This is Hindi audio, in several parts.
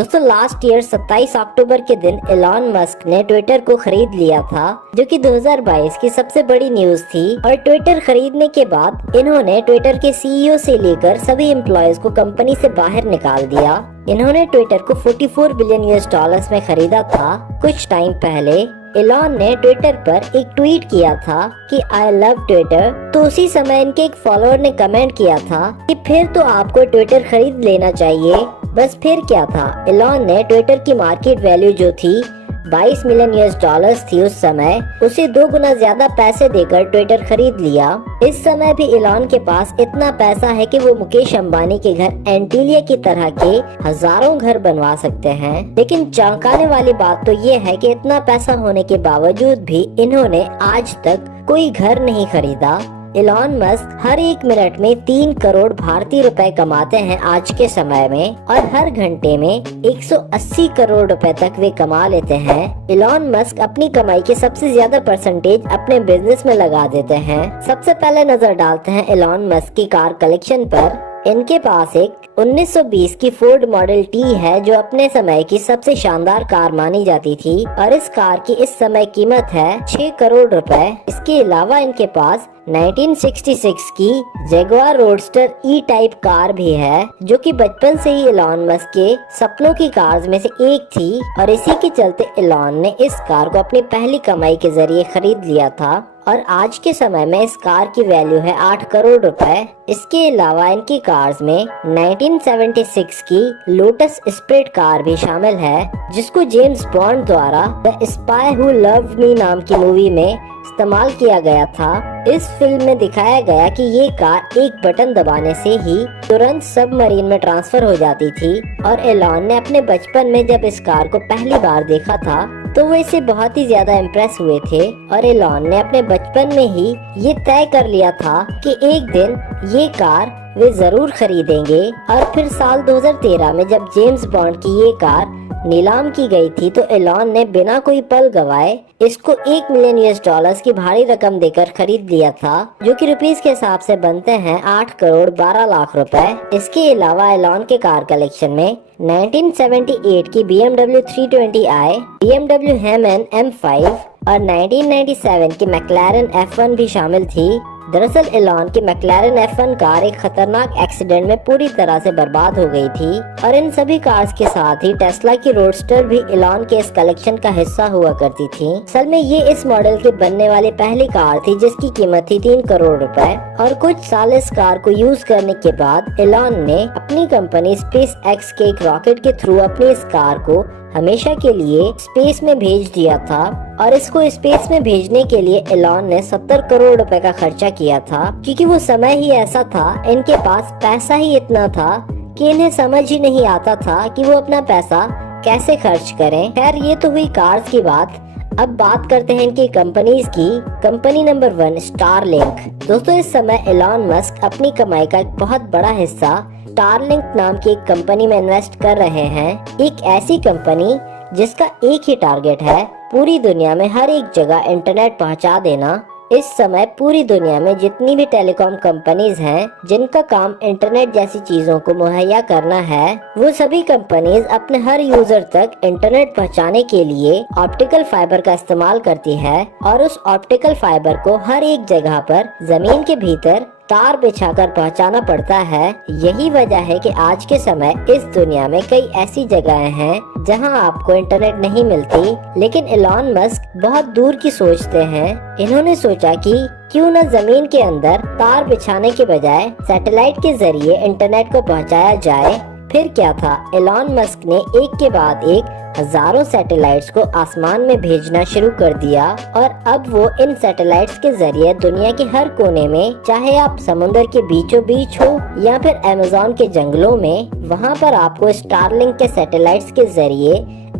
दोस्तों लास्ट ईयर 27 अक्टूबर के दिन एलॉन मस्क ने ट्विटर को खरीद लिया था, जो कि 2022 की सबसे बड़ी न्यूज थी। और ट्विटर खरीदने के बाद इन्होंने ट्विटर के सीईओ से लेकर सभी एम्प्लॉयज को कंपनी से बाहर निकाल दिया। इन्होंने ट्विटर को 44 बिलियन यूएस डॉलर्स में खरीदा था। कुछ टाइम पहले एलॉन ने ट्विटर पर एक ट्वीट किया था कि आई लव ट्विटर। तो उसी समय इनके एक फॉलोअर ने कमेंट किया था कि फिर तो आपको ट्विटर खरीद लेना चाहिए। बस फिर क्या था, एलॉन ने ट्विटर की मार्केट वैल्यू जो थी 22 मिलियन यूएस डॉलर्स थी उस समय, उसे 2 गुना ज्यादा पैसे देकर ट्विटर खरीद लिया। इस समय भी एलॉन के पास इतना पैसा है कि वो मुकेश अंबानी के घर एंटीलिया की तरह के हजारों घर बनवा सकते हैं। लेकिन चौंकाने वाली बात तो ये है कि इतना पैसा होने के बावजूद भी इन्होंने आज तक कोई घर नहीं खरीदा। एलॉन मस्क हर 1 मिनट में 3 करोड़ भारतीय रुपए कमाते हैं आज के समय में, और हर घंटे में 180 करोड़ रुपए तक वे कमा लेते हैं। एलॉन मस्क अपनी कमाई के सबसे ज्यादा परसेंटेज अपने बिजनेस में लगा देते हैं। सबसे पहले नजर डालते हैं एलॉन मस्क की कार कलेक्शन पर। इनके पास एक 1920 की फोर्ड मॉडल टी है, जो अपने समय की सबसे शानदार कार मानी जाती थी, और इस कार की इस समय कीमत है 6 करोड़ रुपए। इसके अलावा इनके पास 1966 की जगुआर रोडस्टर ई टाइप कार भी है, जो कि बचपन से ही एलॉन मस्क के सपनों की कार्स में से एक थी, और इसी के चलते एलॉन ने इस कार को अपनी पहली कमाई के जरिए खरीद लिया था। और आज के समय में इस कार की वैल्यू है 8 करोड़ रुपए। इसके अलावा इनकी कार्स में 1976 की लोटस स्प्रिट कार भी शामिल है, जिसको जेम्स बॉन्ड द्वारा the spy who loved me नाम की मूवी में इस्तेमाल किया गया था। इस फिल्म में दिखाया गया कि ये कार एक बटन दबाने से ही तुरंत सबमरीन में ट्रांसफर हो जाती थी। और एलॉन ने अपने बचपन में जब इस कार को पहली बार देखा था तो वो इससे बहुत ही ज्यादा इम्प्रेस हुए थे, और एलॉन ने अपने बचपन में ही ये तय कर लिया था कि एक दिन ये कार वे जरूर खरीदेंगे। और फिर साल 2013 में जब जेम्स बॉन्ड की ये कार नीलाम की गई थी तो एलॉन ने बिना कोई पल गवाए इसको 1 मिलियन यूएस डॉलर्स की भारी रकम देकर खरीद लिया था, जो कि रुपीस के हिसाब से बनते हैं 8 करोड़ 12 लाख रुपए। इसके अलावा एलॉन के कार कलेक्शन में 1978 की BMW 320i, BMW Hammond M5 और 1997 की मैक्लारेन F1 भी शामिल थी। दरअसल एलॉन की मैक्लारेन F1 कार एक खतरनाक एक्सीडेंट में पूरी तरह से बर्बाद हो गई थी, और इन सभी कार्स के साथ ही टेस्ला की रोडस्टर भी एलॉन के इस कलेक्शन का हिस्सा हुआ करती थी। असल में ये इस मॉडल की बनने वाली पहली कार थी, जिसकी कीमत थी 3 करोड़ रुपए। और कुछ साल इस कार को यूज करने के बाद एलॉन ने अपनी कंपनी स्पेस एक्स के एक रॉकेट के थ्रू अपनी इस कार को हमेशा के लिए स्पेस में भेज दिया था। और इसको स्पेस में भेजने के लिए एलॉन ने 70 करोड़ रुपए का खर्चा किया था, क्योंकि वो समय ही ऐसा था, इनके पास पैसा ही इतना था कि इन्हें समझ ही नहीं आता था कि वो अपना पैसा कैसे खर्च करें। खैर ये तो हुई कार्स की बात। अब बात करते हैं इनकी कंपनीज की। Company number 1 Starlink. दोस्तों इस समय एलॉन मस्क अपनी कमाई का एक बहुत बड़ा हिस्सा स्टारलिंक नाम की एक कंपनी में इन्वेस्ट कर रहे हैं। एक ऐसी कंपनी जिसका एक ही टारगेट है, पूरी दुनिया में हर एक जगह इंटरनेट पहुंचा देना। इस समय पूरी दुनिया में जितनी भी टेलीकॉम कंपनीज हैं जिनका काम इंटरनेट जैसी चीजों को मुहैया करना है, वो सभी कंपनीज अपने हर यूजर तक इंटरनेट पहुंचाने के लिए ऑप्टिकल फाइबर का इस्तेमाल करती है, और उस ऑप्टिकल फाइबर को हर एक जगह पर जमीन के भीतर तार बिछाकर पहुंचाना पड़ता है। यही वजह है कि आज के समय इस दुनिया में कई ऐसी जगहें हैं जहां आपको इंटरनेट नहीं मिलती। लेकिन एलॉन मस्क बहुत दूर की सोचते हैं। इन्होंने सोचा कि क्यों न जमीन के अंदर तार बिछाने के बजाय सैटेलाइट के जरिए इंटरनेट को पहुंचाया जाए। फिर क्या था, एलॉन मस्क ने एक के बाद एक हजारों सैटेलाइट्स को आसमान में भेजना शुरू कर दिया, और अब वो इन सैटेलाइट्स के जरिए दुनिया के हर कोने में, चाहे आप समुद्र के बीचों बीच हो या फिर अमेज़न के जंगलों में, वहाँ पर आपको स्टारलिंक के सैटेलाइट्स के जरिए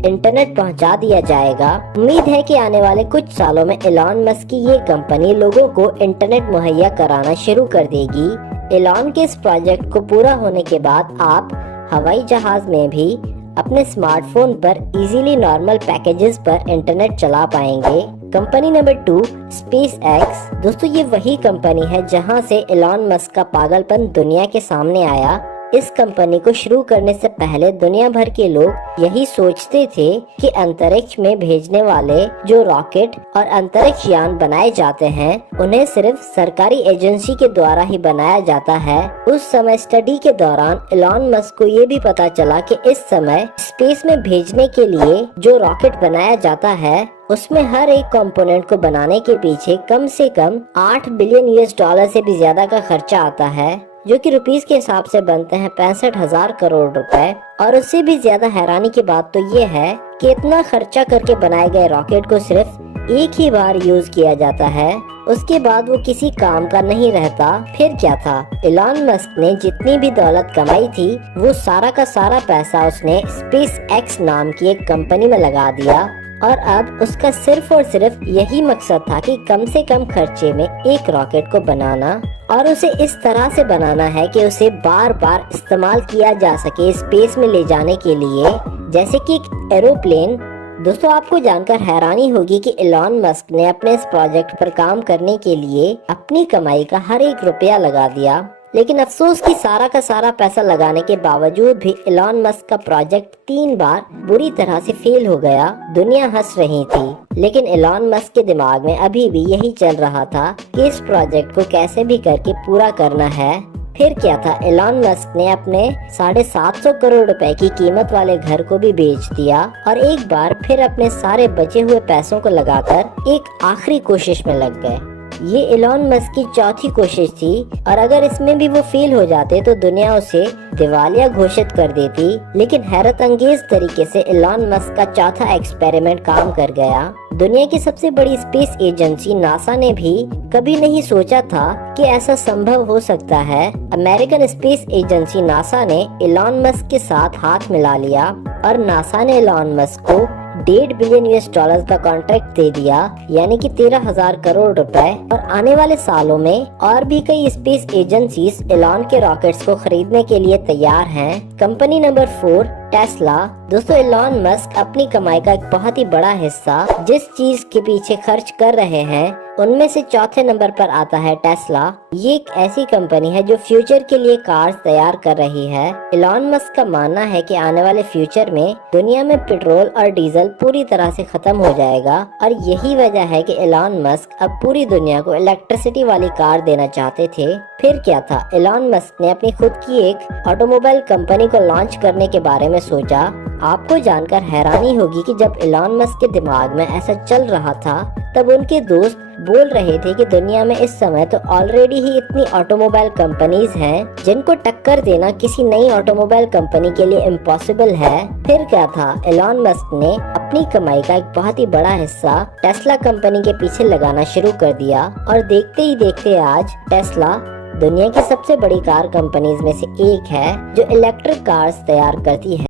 इंटरनेट पहुंचा दिया जाएगा। उम्मीद है कि आने वाले कुछ सालों में एलॉन मस्क की ये कंपनी लोगों को इंटरनेट मुहैया कराना शुरू कर देगी। एलॉन के इस प्रोजेक्ट को पूरा होने के बाद आप हवाई जहाज में भी अपने स्मार्टफोन पर इजीली नॉर्मल पैकेजेस पर इंटरनेट चला पाएंगे। Company number 2 space x. दोस्तों ये वही कंपनी है जहां से एलॉन मस्क का पागलपन दुनिया के सामने आया। इस कंपनी को शुरू करने से पहले दुनिया भर के लोग यही सोचते थे कि अंतरिक्ष में भेजने वाले जो रॉकेट और अंतरिक्ष यान बनाए जाते हैं उन्हें सिर्फ सरकारी एजेंसी के द्वारा ही बनाया जाता है। उस समय स्टडी के दौरान एलॉन मस्क को ये भी पता चला कि इस समय स्पेस में भेजने के लिए जो रॉकेट बनाया जाता है उसमें हर एक कंपोनेंट को बनाने के पीछे कम से कम 8 बिलियन US डॉलर से भी ज्यादा का खर्चा आता है, जो कि रुपीस के हिसाब से बनते हैं 65,000 करोड़ रुपए। और उससे भी ज्यादा हैरानी की बात तो ये है कि इतना खर्चा करके बनाए गए रॉकेट को सिर्फ एक ही बार यूज किया जाता है, उसके बाद वो किसी काम का नहीं रहता। फिर क्या था, एलॉन मस्क ने जितनी भी दौलत कमाई थी वो सारा का सारा पैसा उसने स्पेस एक्स नाम की एक कंपनी में लगा दिया और अब उसका सिर्फ और सिर्फ यही मकसद था कि कम से कम खर्चे में एक रॉकेट को बनाना और उसे इस तरह से बनाना है कि उसे बार बार इस्तेमाल किया जा सके स्पेस में ले जाने के लिए, जैसे कि एक एरोप्लेन। दोस्तों, आपको जानकर हैरानी होगी कि एलॉन मस्क ने अपने इस प्रोजेक्ट पर काम करने के लिए अपनी कमाई का हर एक रुपया लगा दिया, लेकिन अफसोस कि सारा का सारा पैसा लगाने के बावजूद भी एलॉन मस्क का प्रोजेक्ट 3 बार बुरी तरह से फेल हो गया। दुनिया हंस रही थी, लेकिन एलॉन मस्क के दिमाग में अभी भी यही चल रहा था कि इस प्रोजेक्ट को कैसे भी करके पूरा करना है। फिर क्या था, एलॉन मस्क ने अपने 750 करोड़ रुपए की कीमत वाले घर को भी बेच दिया और एक बार फिर अपने सारे बचे हुए पैसों को लगाकर एक आखिरी कोशिश में लग गए। ये एलॉन मस्क की चौथी कोशिश थी और अगर इसमें भी वो फेल हो जाते तो दुनिया उसे दिवालिया घोषित कर देती, लेकिन हैरत अंगेज तरीके से एलॉन मस्क का चौथा एक्सपेरिमेंट काम कर गया। दुनिया की सबसे बड़ी स्पेस एजेंसी नासा ने भी कभी नहीं सोचा था कि ऐसा संभव हो सकता है। अमेरिकन स्पेस एजेंसी नासा ने एलॉन मस्क के साथ हाथ मिला लिया और नासा ने एलॉन मस्क को 1.5 बिलियन US डॉलर का कॉन्ट्रैक्ट दे दिया, यानी कि 13,000 करोड़ रुपए। और आने वाले सालों में और भी कई स्पेस एजेंसीज एलॉन के रॉकेट्स को खरीदने के लिए तैयार हैं। Company number 4 Tesla. दोस्तों, एलॉन मस्क अपनी कमाई का एक बहुत ही बड़ा हिस्सा जिस चीज के पीछे खर्च कर रहे हैं उनमें से चौथे नंबर पर आता है टेस्ला। ये एक ऐसी कंपनी है जो फ्यूचर के लिए कार्स तैयार कर रही है। एलॉन मस्क का मानना है कि आने वाले फ्यूचर में दुनिया में पेट्रोल और डीजल पूरी तरह से खत्म हो जाएगा और यही वजह है कि एलॉन मस्क अब पूरी दुनिया को इलेक्ट्रिसिटी वाली कार देना चाहते थे। फिर क्या था, एलॉन मस्क ने अपनी खुद की एक ऑटोमोबाइल कंपनी को लॉन्च करने के बारे में सोचा। आपको जानकर हैरानी होगी कि जब एलॉन मस्क के दिमाग में ऐसा चल रहा था तब उनके दोस्त बोल रहे थे कि दुनिया में इस समय तो ऑलरेडी ही इतनी ऑटोमोबाइल कंपनीज हैं जिनको टक्कर देना किसी नई ऑटोमोबाइल कंपनी के लिए इम्पॉसिबल है। फिर क्या था, एलॉन मस्क ने अपनी कमाई का एक बहुत ही बड़ा हिस्सा टेस्ला कंपनी के पीछे लगाना शुरू कर दिया और देखते ही देखते आज टेस्ला दुनिया की सबसे बड़ी कार कंपनीज में से एक है जो इलेक्ट्रिक कार्स तैयार करती है।